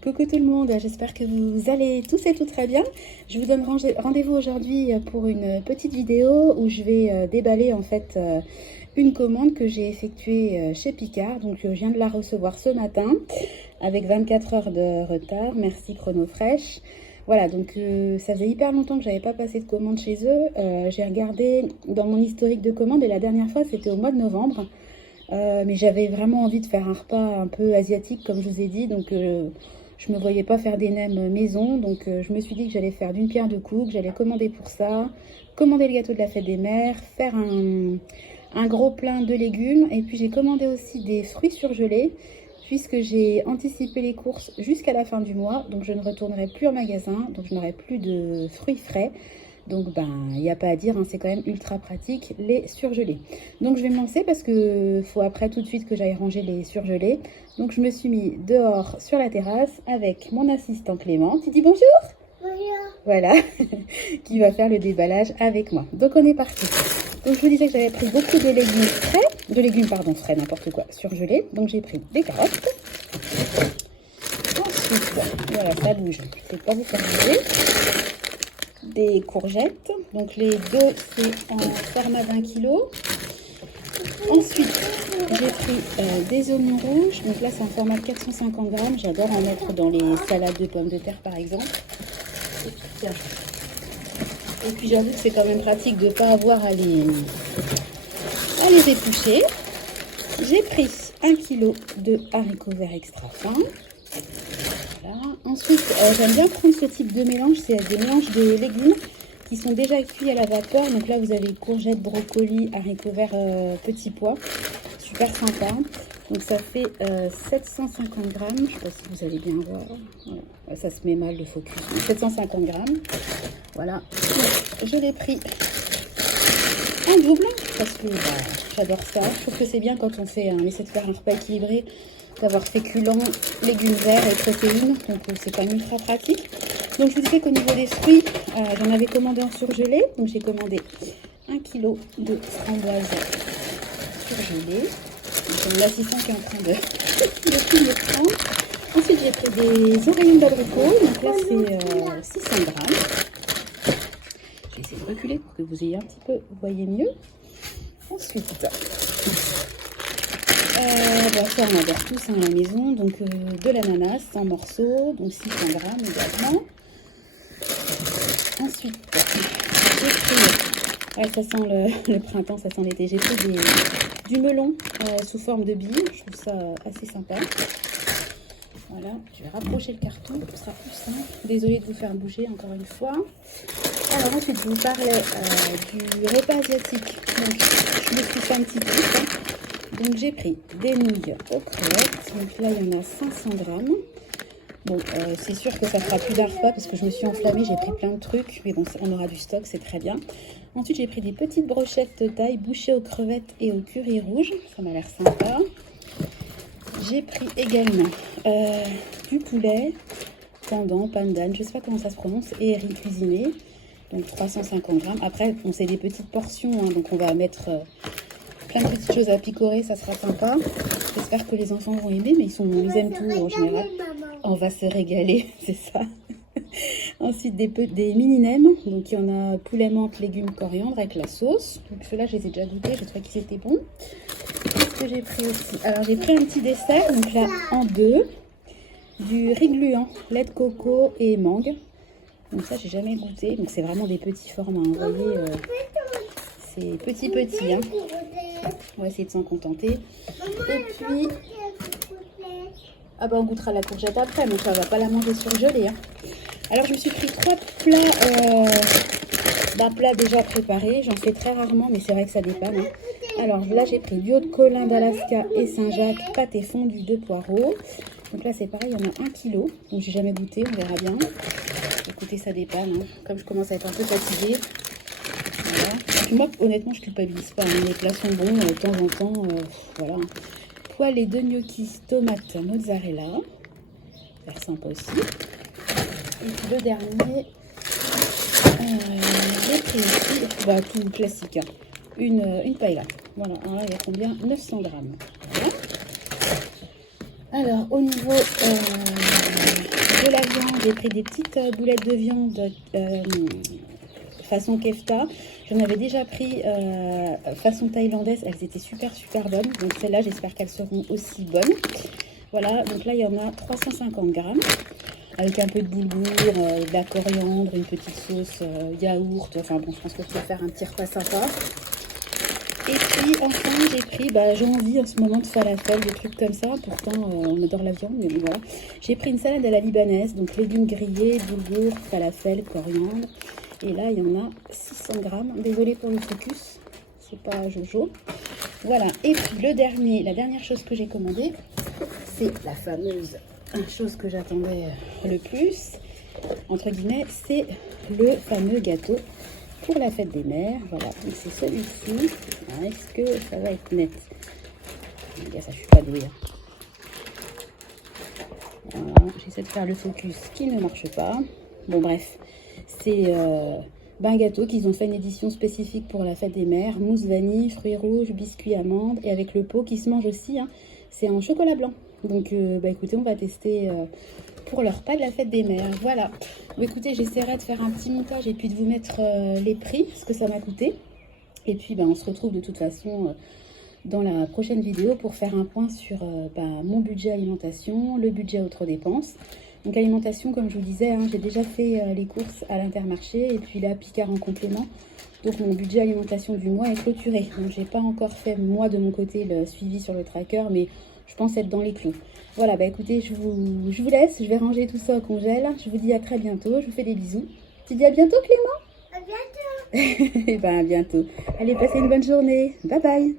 Coucou tout le monde, j'espère que vous allez tous et toutes très bien. Je vous donne rendez-vous aujourd'hui pour une petite vidéo où je vais déballer en fait une commande que j'ai effectuée chez Picard. Donc je viens de la recevoir ce matin avec 24 heures de retard, merci Chronofresh. Voilà, donc ça faisait hyper longtemps que j'avais pas passé de commande chez eux. J'ai regardé dans mon historique de commande et la dernière fois c'était au mois de novembre. Mais j'avais vraiment envie de faire un repas un peu asiatique comme je vous ai dit, donc je me voyais pas faire des nems maison, donc je me suis dit que j'allais faire d'une pierre deux coups, que j'allais commander pour ça, commander le gâteau de la fête des mères, faire un gros plein de légumes, et puis j'ai commandé aussi des fruits surgelés, puisque j'ai anticipé les courses jusqu'à la fin du mois, donc je ne retournerai plus en magasin, donc je n'aurai plus de fruits frais. Donc ben il n'y a pas à dire, hein, c'est quand même ultra pratique les surgelés. Donc je vais me lancer parce que faut après tout de suite que j'aille ranger les surgelés. Donc je me suis mis dehors sur la terrasse avec mon assistant Clément. Tu dis bonjour? Bonjour. Voilà, qui va faire le déballage avec moi. Donc on est parti. Donc je vous disais que j'avais pris beaucoup de légumes frais, n'importe quoi, surgelés. Donc j'ai pris des carottes. Ensuite, voilà, ça bouge. Je ne vais pas vous faire bouger. Des courgettes, donc les deux c'est en format d'1 kg. Ensuite j'ai pris des oignons rouges, donc là c'est en format de 450 grammes, j'adore en mettre dans les salades de pommes de terre par exemple. Et puis j'avoue que c'est quand même pratique de ne pas avoir à les éplucher. J'ai pris 1 kg de haricots verts extra fins. Voilà. Ensuite, j'aime bien prendre ce type de mélange, c'est des mélanges de légumes qui sont déjà cuits à la vapeur. Donc là, vous avez courgettes, brocolis, haricots verts, petits pois, super sympa. Donc ça fait 750 grammes, je ne sais pas si vous allez bien voir. Voilà. Ça se met mal le focus. 750 grammes, voilà. Donc, je l'ai pris en double parce que j'adore ça. Je trouve que c'est bien quand on essaie de faire un repas équilibré, d'avoir féculents, légumes verts et protéines, donc c'est quand même ultra pratique. Donc je vous disais qu'au niveau des fruits, j'en avais commandé en surgelé, donc j'ai commandé 1 kg de framboises surgelées. Donc l'assistant qui est en train de tout me prendre. Ensuite j'ai pris des oreillons d'abricot, donc là c'est 600 grammes. Je vais essayer de reculer pour que vous ayez un petit peu, vous voyez mieux. Ensuite, ça on adore tous à la maison, donc de l'ananas en morceaux, donc 600 grammes également. Ensuite, j'ai pris, ça sent le printemps, ça sent l'été, j'ai pris du melon sous forme de billes, je trouve ça assez sympa. Voilà, je vais rapprocher le carton, ce sera plus simple. Désolée de vous faire bouger encore une fois. Alors ensuite, je vous parlais du repas asiatique, donc je me suis fait un petit truc, hein. Donc j'ai pris des nouilles aux crevettes, donc là il y en a 500 grammes. Bon, c'est sûr que ça fera plus d'un repas parce que je me suis enflammée, j'ai pris plein de trucs, mais bon, on aura du stock, c'est très bien. Ensuite j'ai pris des petites brochettes de taille bouchées aux crevettes et au curry rouge, ça m'a l'air sympa. J'ai pris également du poulet, pandan, je sais pas comment ça se prononce, et riz cuisiné, donc 350 grammes. Après, bon, c'est des petites portions, hein, donc on va mettre plein de petites choses à picorer, ça sera sympa. J'espère que les enfants vont aimer, mais ils aiment tout en général. On va se régaler, c'est ça. Ensuite, des mini nems. Donc, il y en a poulet, menthe, légumes, coriandre avec la sauce. Donc, ceux-là, je les ai déjà goûtés, j'ai trouvé qu'ils étaient bons. Qu'est-ce que j'ai pris aussi? Alors, j'ai pris un petit dessert, donc là, en deux. Du riz gluant, lait de coco et mangue. Donc, ça, j'ai jamais goûté. Donc, c'est vraiment des petits formats, hein. Vous voyez, c'est petit, hein. On va essayer de s'en contenter. Et puis, on goûtera la courgette après, mais ça, on va pas la manger surgelée, hein. Alors, je me suis pris 3 plats déjà préparés. J'en fais très rarement, mais c'est vrai que ça dépanne, hein. Alors, là, j'ai pris du haut de Colin d'Alaska et Saint-Jacques, pâté fondu de poireaux. Donc là, c'est pareil, il y en a 1 kg. Donc, j'ai jamais goûté, on verra bien. Écoutez, ça dépanne, hein. Comme je commence à être un peu fatiguée. Voilà. Puis moi, honnêtement, je culpabilise pas, hein. Les plats sont bons de temps en temps. Voilà. Poêle et 2 gnocchis, tomates, mozzarella. Ça sympa aussi. Et puis le dernier, j'ai pris ici, tout classique, hein. Une paella. Voilà, alors là, il y a combien? 900 grammes. Voilà. Alors, au niveau de la viande, j'ai pris des petites boulettes de viande façon kefta. J'en avais déjà pris façon thaïlandaise, elles étaient super bonnes. Donc celles-là, j'espère qu'elles seront aussi bonnes. Voilà, donc là il y en a 350 grammes. Avec un peu de boulgour, de la coriandre, une petite sauce yaourt. Enfin bon, je pense que je peux faire un petit repas sympa. Et puis enfin j'ai pris, j'ai envie en ce moment de falafel, des trucs comme ça. Pourtant on adore la viande, mais voilà. J'ai pris une salade à la libanaise, donc légumes grillés, boulgour, falafel, coriandre. Et là il y en a 600 grammes. Désolée pour le focus, c'est pas Jojo. Voilà, et puis la dernière chose que j'ai commandée, c'est la fameuse chose que j'attendais le plus, entre guillemets, c'est le fameux gâteau pour la fête des mères. Voilà, donc c'est celui-ci. Est-ce que ça va être net? Ça, je suis pas douée. Voilà, j'essaie de faire le focus qui ne marche pas. Bon, bref, c'est un gâteau qu'ils ont fait une édition spécifique pour la fête des mères. Mousse vanille, fruits rouges, biscuits amandes, et avec le pot qui se mange aussi. C'est en chocolat blanc. Donc, écoutez, on va tester pour le repas de la fête des mères. Voilà. Bon, écoutez, j'essaierai de faire un petit montage et puis de vous mettre les prix, ce que ça m'a coûté. Et puis, on se retrouve de toute façon dans la prochaine vidéo pour faire un point sur mon budget alimentation, le budget autres dépenses. Donc, alimentation, comme je vous disais, j'ai déjà fait les courses à l'Intermarché et puis là, Picard en complément. Donc, mon budget alimentation du mois est clôturé. Donc, j'ai pas encore fait, moi, de mon côté, le suivi sur le tracker, mais je pense être dans les clous. Voilà, écoutez, je vous laisse. Je vais ranger tout ça au congèle. Je vous dis à très bientôt. Je vous fais des bisous. Tu dis à bientôt, Clément? À bientôt. Et à bientôt. Allez, passez une bonne journée. Bye bye.